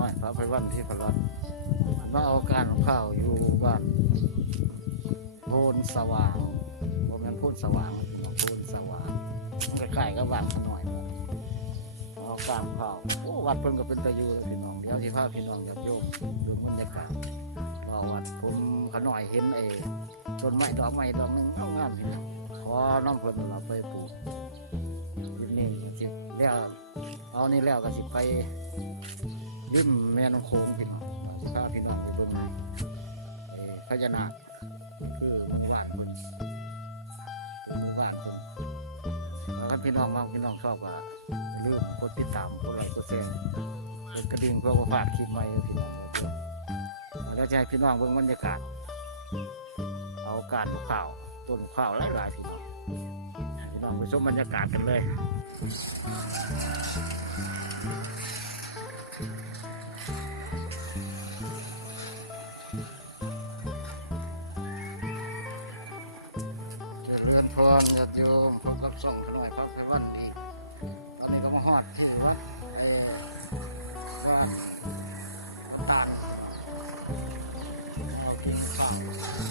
น้อยพระไพวันที่พลัดมาเอาการข้าวอยู่บ้านโพนสว่างบ่แม่นโพนสว่างโพนสว่างมันคล้ๆกับบ้านขน้อยเอาการข้าวโอ้วัดเพิ่นก็เป็นตะยูแล้วพี่น้องเดี๋ยวที่พาพี่น้องญาติโยมดูบรรยากาศว่าวัดผมขน้อยเห็นไอ้ต้นไม้ดอกไม้ดอกนึงเอางามพี่น้องขอน้องเพิ่นเราไปปลูกที่นี่สิแล้วเอานี่แล้วก็สิไป ริมแม่น้ำโขงพี่น้องสิพาพี่น้องไปเบิ่งไอ้พญานาคคือหมู่บ้านคุณคือหมู่บ้านคุณถ้าพี่น้องมากพี่น้องชอบก็อย่าลืมกดติดตามกดไลค์กดแชร์กดกระดิ่งเพื่อว่าพลาดคลิปใหม่พี่น้องแล้วจะให้พี่น้องเบิ่งบรรยากาศเอาการลูกข่าวต้นข้าวหลายๆพี่น้องพี่น้องไปชมบรรยากาศกันเลย ริญพรญาติโยมพบกับส่งขน่อยพักในวันดีตอนนี้ก็มาหอดที่วัดไอ้วัดต่างต่าง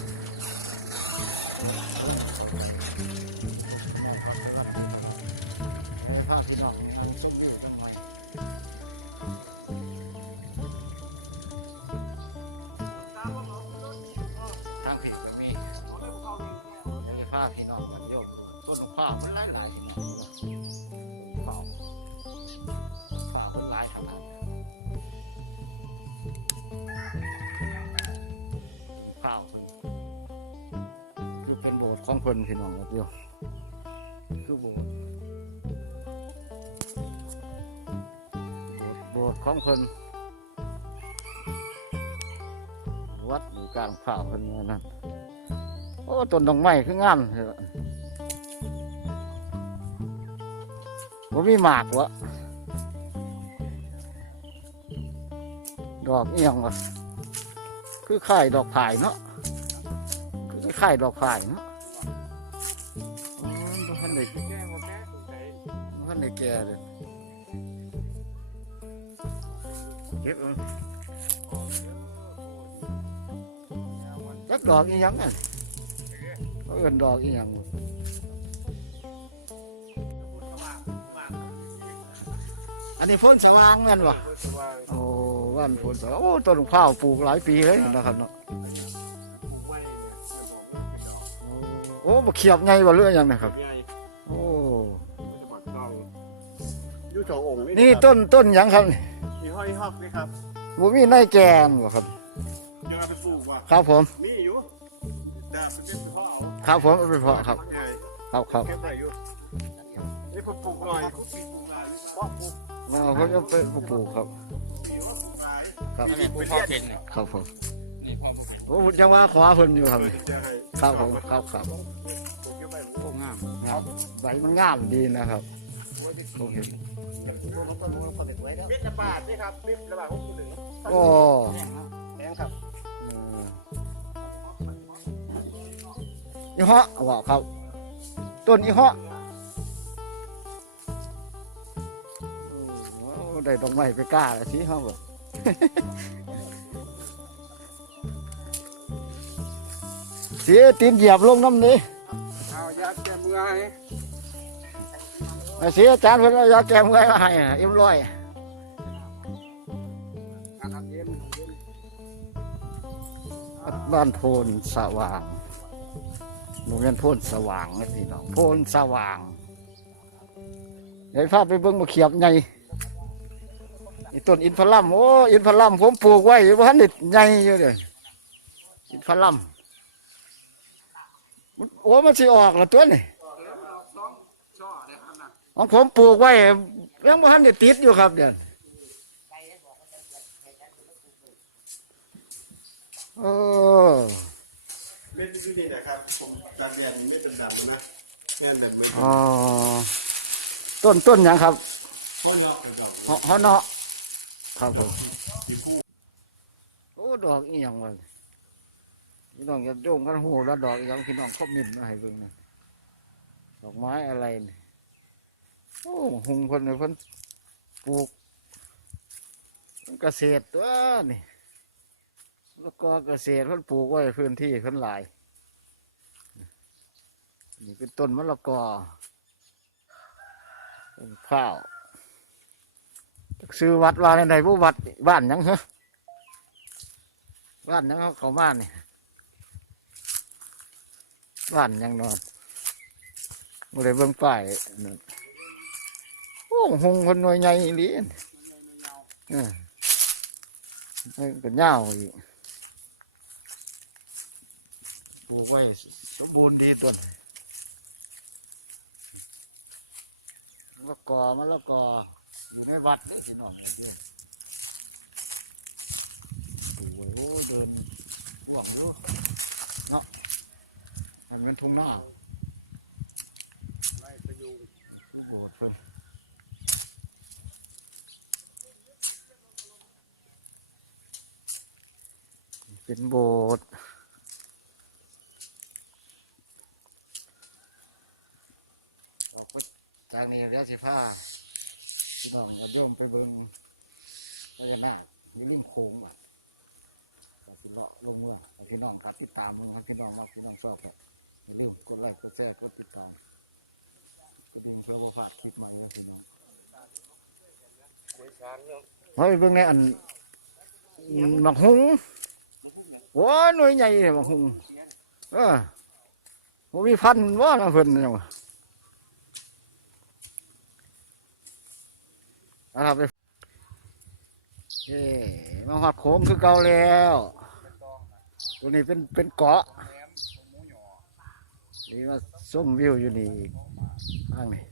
โยกต้นผ้ามันหลายหลายพี่น้องผ้าผ้ามันลายขนาดผ้าคือเป็นโบสถ์ของพนพี่น้องครับโยคือโบสถ์โบสถ์ของพนวัดหรือการข่าวเพิ่นนั่นโอ้ต้นดอกไม้คืองามเถอะว่มีหมากวะดอกเอียงวะคือไข่ดอกผายเนาะคือไข่ดอกผายเนาะอ๋อบ่ทันได้บ่ทันได้แก่เลยเก็บเอาจักดอกอีหยังอะเขาเอินดอกอีหยัง อันนี้พ้นสว่างแม่นบ่โอ้บ้านโพนสว่างโอ้ต้นข้าวปลูกหลายปีเลยนะครับเนาะปลูกไว้เนี่ยจะบอกว่าเป็นดอกโอ้บ่เขียบไงบ่เรื่องหยังนะครับ ใหญ่โอ้จังหวัดเราอยู่สององค์นี่ครับต้นต้นหยังครับนี่มีห้อยฮอกนี่ครับบ่มีในแกนบ่ครับ ยังเอาไปปลูกว่ะครับผมมีอยู่แต่เป็นเพ่อเอาครับผมเอาไปเพาะครับ ใหญ่ครับครับเก็บไรอยู่นี่ปลูกหน่อยปลูกปลูกหลายเพราะปลูก อ๋อเขาจะไปปลูกครับมีว่าปลูกหลายครับนี่ผู้พ่อเป็นเนี่ยครับผมนี่พ่อผู้เป็นโอ้ผมจะว่าขอเพิ่นอยู่ครับเพื่อที่จะให้ครับผมครับครับปลูกเก็บไว้โอ้งามครับใบมันงามดีนะครับโอเคมิตรละบาทนี่ครับมิตรละบาทหกสิบหนึ่งโอ้แพงครับเออยี่ห้อว่าครับ ต้นยี่ห้อ ได้ดอกไม้ไปกล้าแล้วสิเฮาบ่เสียตีนเหยียบลงน้ำนี่เอายาแก้เมื่อยไอ้เสียอาจารย์เพิ่นเอายาแก้เมื่อยมาให้น่ะเอ็มร้อยอาหารเย็นเย็นบ้านโพนสว่างโรงเรียนโพนสว่างนะพี่น้อง โพนสว่างเดี๋ยวพาไปเบิ่งมะเขียบให ญ่นี่ต้นอินทผลัมโอ้อินทผลัมผมปลูกไว้อยู่บ้านนี่ใหญ่อยู่เด้ออินทผลัมมันโอ้มันสิออกแล้วตัวนี่สองช่อได้ครับนะของผมปลูกไว้ยังบ่ทันได้ติดอยู่ครับเดี๋ยวโอ้เม็ดที่นี่นะครับผมจานแดงเม็ดดำๆนะแม่นแบบไม่อ๋อต้นต้นหยังครับเข ครับผมโอ้ดอกอีหยังวะพี่น้องอย่าโยงกันหูแล้วดอกอีหยังพี่น้องคอมเมนต์มาให้เบิ่งนะดอกไม้อะไรนี่โอ้หุงเพิ่นเนี่ยเพิ่นปลูกเพิ่นเกษตรตัวนี่แล้วก็เกษตรเพิ่นปลูกไว้พื้นที่เพิ่นหลายนี่เป็นต้นมะละกอต้นข้าว ซื้อวัดว่าในใดผู้วัดบ้านหยังเหรอบ้านหยังเขาเขาบ้านนี่บ้านหยังนอนบ่ได้เบิ่งป้ายนั่นโอ้หงคนหน่วยใหญ่อีหลีนเออมันเป็นยาวอีกปลูกไว้สมบูรณ์ดีต้นมะละกอมะละกอ อยู่ในวัดนี่พี่น้องอยู่โอ้โหเดินพวกดูเนาะมันเป็นทุ่งนาไล่ประยุงโอ้โหเพิ่นเป็นโบสถ์ออกไปจากนี้แล้วสิผ้า พี่น้องย่าโยมไปเบิ่งพญานาคอยู่ริมโค้งอะก็สิเลาะลงเมื่อพี่น้องครับติดตามมือให้พี่น้องมาพี่น้องชอบครับอย่าลืมกดไลค์กดแชร์กดติดตามกระดิ่งเพื่อบ่พลาดคลิปใหม่ของพี่น้องเฮ้ยเบิ่งในอันหมักหุงโอ้ยหน่วยใหญ่เลยหมักหุงเออบ่มีพันธ์ว่านะเพิ่นเนี่ยวะ นะครับไปเอ้มาหอดโค้งคือเก่าแล้ว ตัวนี้เป็นเป็นเกาะนี่มาส้มวิวอยู่นี่ข้างนี้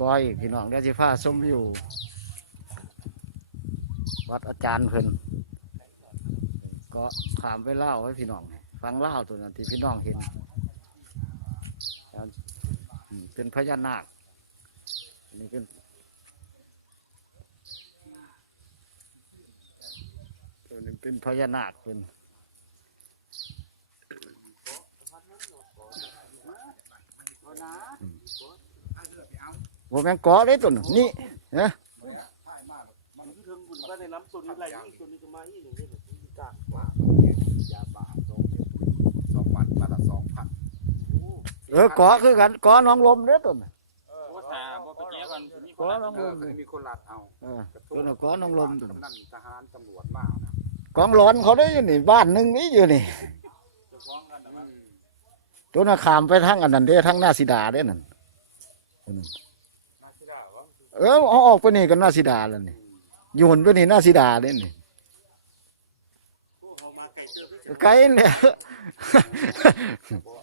ก้อยพี่น้องได้สิพาส้มวิว วัดอาจารย์เพิ่นก็ขามไปเล่าให้พี่น้อง ฟังเล่าตัวนั้นที่พี่น้องเห็นเป็นพญานาคนนี้เป็น ตัวนี้เป็นพญานาคเป็นว่าแมงกอเลยตัวนึงนี่นะมันคือถึงบุญว่าในน้ำส่วนนี้ไหลนี่ส่วนนี้ก็มาอีกหนึ่งนี่แบบที่กากว่ายาบาสองสองวันวันละสองพันเออกอคือกันกอน้องลมเด้อตัวน่ะโอ้ตาบ่ไปเจ๊กันมีคกออน้องเอลอมเคยมีคนลัดเอาเออตัวน่ะกอน้องลมตัวนั่นทหารตำรวจมา กนะกองร้อนเขาได้อยู่นี่ บ้านหนึงนี่อยู่นี่จะฟ้องกันนะมันตัวน่ะขามไปทางอันนั้นเด้ทางหน้าสิดาเด้นั่นตัวนั้นน่าเสียดายว่าเออเอาออกไปนี่ก็หน้าสิดาแล้วนี่โยนไปนี่หน้าสิดาเด้นี่พวกเขามาไก่เจอพี่ไกลแล้วบ่